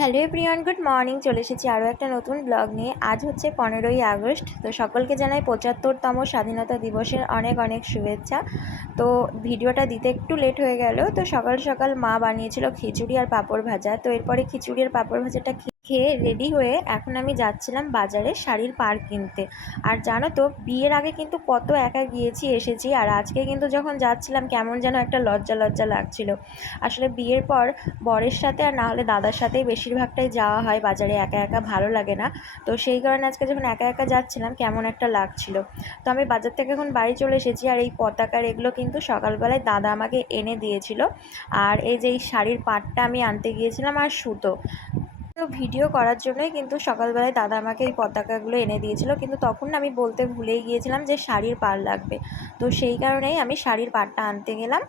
Hello everyone, good morning. চলে এসেছি আরও একটা নতুন ব্লগ নিয়ে। আজ হচ্ছে 15ই আগস্ট। তো সকলকে জানাই 75তম স্বাধীনতা দিবসের অনেক অনেক শুভেচ্ছা। তো ভিডিওটা দিতে একটু লেট হয়ে গেল। তো সকাল সকাল মা বানিয়েছিল খিচুড়ি আর পাঁপড় ভাজা। তো এরপরে খিচুড়ি আর পাঁপড় ভাজাটা খেয়ে রেডি হয়ে এখন আমি যাচ্ছিলাম বাজারে শাড়ির পার কিনতে। আর জানো তো, বিয়ের আগে কিন্তু কত একা গিয়েছি এসেছি, আর আজকে কিন্তু যখন যাচ্ছিলাম কেমন যেন একটা লজ্জা লজ্জা লাগছিল। আসলে বিয়ের পর বরের সাথে আর না হলে দাদার সাথেই বেশিরভাগটাই যাওয়া হয় বাজারে, একা একা ভালো লাগে না। তো সেই কারণে আজকে যখন একা একা যাচ্ছিলাম কেমন একটা লাগছিল। তো আমি বাজার থেকে এখন বাড়ি চলে এসেছি, আর এই পতাকার এগুলো কিন্তু সকালবেলায় দাদা আমাকে এনে দিয়েছিল। আর এই যে এই শাড়ির পাটটা আমি আনতে গিয়েছিলাম, আর সুতো। তো ভিডিও করার জন্যই কিন্তু সকালবেলায় দাদা আমাকে এই পতাকাগুলো এনে দিয়েছিল, কিন্তু তখন আমি বলতে ভুলেই গিয়েছিলাম যে শাড়ির পাড় লাগবে। তো সেই কারণেই আমি শাড়ির পাড়টা আনতে গেলাম।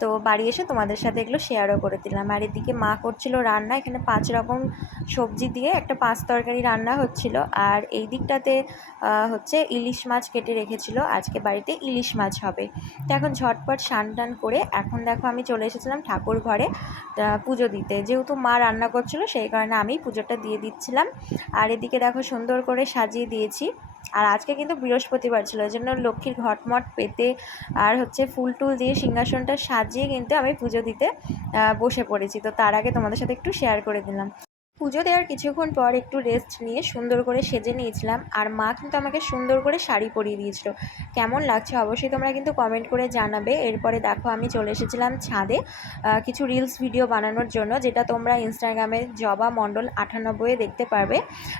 তো বাড়ি এসে তোমাদের সাথে এগুলো শেয়ারও করে দিলাম। আর এদিকে মা করছিল রান্না, এখানে 5 রকম সবজি দিয়ে একটা 5 তরকারি রান্না হচ্ছিল। আর এই দিকটাতে হচ্ছে ইলিশ মাছ কেটে রেখেছিল, আজকে বাড়িতে ইলিশ মাছ হবে। তো এখন ঝটপট স্নান টান করে এখন দেখো আমি চলে এসেছিলাম ঠাকুর ঘরে পুজো দিতে। যেহেতু মা রান্না করছিল সেই কারণে আমি পুজোটা দিয়ে দিচ্ছিলাম। আর এদিকে দেখো সুন্দর করে সাজিয়ে দিয়েছি। আর আজকে কিন্তু বৃহস্পতিবার ছিল, ওই জন্য লক্ষ্মীর ঘটমট পেতে আর হচ্ছে ফুল টুল দিয়ে সিংহাসনটা সাজিয়ে কিন্তু আমি পুজো দিতে বসে পড়েছি। তো তার আগে তোমাদের সাথে একটু শেয়ার করে দিলাম। পুজো দেওয়ার কিছুক্ষণ পর একটু রেস্ট নিয়ে সুন্দর করে সেজে নিয়েছিলাম, আর মা কিন্তু আমাকে সুন্দর করে শাড়ি পরিয়ে দিয়েছিল। কেমন লাগছে অবশ্যই তোমরা কিন্তু কমেন্ট করে জানাবে। এরপরে দেখো আমি চলে এসেছিলাম ছাদে কিছু রিলস ভিডিও বানানোর জন্য, যেটা তোমরা ইনস্টাগ্রামে জবা মণ্ডল 98 দেখতে পারবে।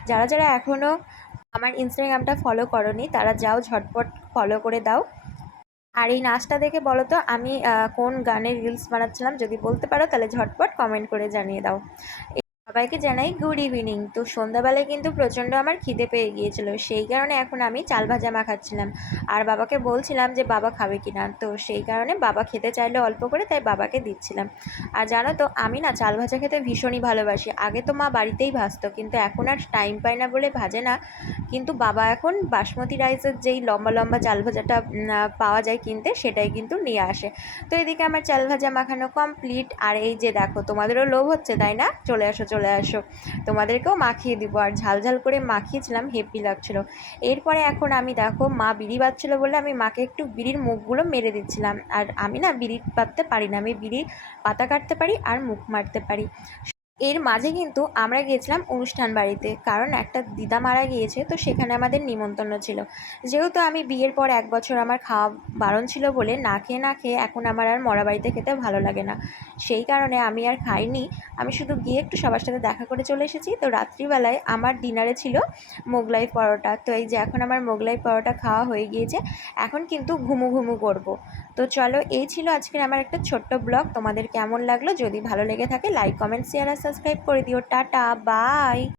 যারা যারা এখনও আমার ইনস্টাগ্রামটা ফলো করোনি তারা যাও, ঝটপট ফলো করে দাও। আর এই নাচটা দেখে বলো তো আমি কোন গানের রিলস বানাচ্ছিলাম, যদি বলতে পারো তাহলে ঝটপট কমেন্ট করে জানিয়ে দাও। সবাইকে জানাই গুড ইভিনিং। তো সন্ধ্যাবেলায় কিন্তু প্রচণ্ড আমার খিদে পেয়ে গিয়েছিল, সেই কারণে এখন আমি চাল ভাজা মাখাচ্ছিলাম। আর বাবাকে বলছিলাম যে বাবা খাবে কিনা, তো সেই কারণে বাবা খেতে চাইলে অল্প করে, তাই বাবাকে দিচ্ছিলাম। আর জানো তো, আমি না চাল ভাজা খেতে ভীষণই ভালোবাসি। আগে তো মা বাড়িতেই ভাজতো, কিন্তু এখন আর টাইম পায় না বলে ভাজে না। কিন্তু বাবা এখন বাসমতি রাইসের যেই লম্বা লম্বা চাল ভাজাটা পাওয়া যায় কিনতে, সেটাই কিন্তু নিয়ে আসে। তো এদিকে আমার চাল ভাজা মাখানো কমপ্লিট। আর এই যে দেখো, তোমাদেরও লোভ হচ্ছে তাই না? চলে আসো চলে আসো, তোমাদেরকেও মাখিয়ে দিব। আর ঝাল ঝাল করে মাখিয়েছিলাম, হেপি লাগছিল। এরপরে এখন আমি দেখো, মা বিড়ি বাজছিল বলে আমি মাকে একটু বিড়ির মুখগুলো মেরে দিচ্ছিলাম। আর আমি না বিড়ি পাততে পারি না, আমি বিড়ির পাতা কাটতে পারি আর মুখ মারতে পারি। এর মাঝে কিন্তু আমরা গিয়েছিলাম অনুষ্ঠান বাড়িতে, কারণ একটা দিদা মারা গিয়েছে, তো সেখানে আমাদের নিমন্ত্রণ ছিল। যেহেতু আমি বিয়ের পর 1 বছর আমার খাওয়া বারণ ছিল বলে না খেয়ে না খেয়ে এখন আমার আর মরা বাড়িতে খেতে ভালো লাগে না। সেই কারণে আমি আর খাইনি, আমি শুধু গিয়ে একটু সবার সাথে দেখা করে চলে এসেছি। তো রাত্রিবেলায় আমার ডিনারে ছিল মোগলাই পরোটা। তো এই যে এখন আমার মোগলাই পরোটা খাওয়া হয়ে গিয়েছে, এখন কিন্তু ঘুমু ঘুমু করব। তো চলো, এই ছিল আজকের আমার একটা ছোট্ট ব্লগ। তোমাদের কেমন লাগলো? যদি ভালো লেগে থাকে লাইক কমেন্ট শেয়ার আর সাবস্ক্রাইব করে দিও। Tata, by.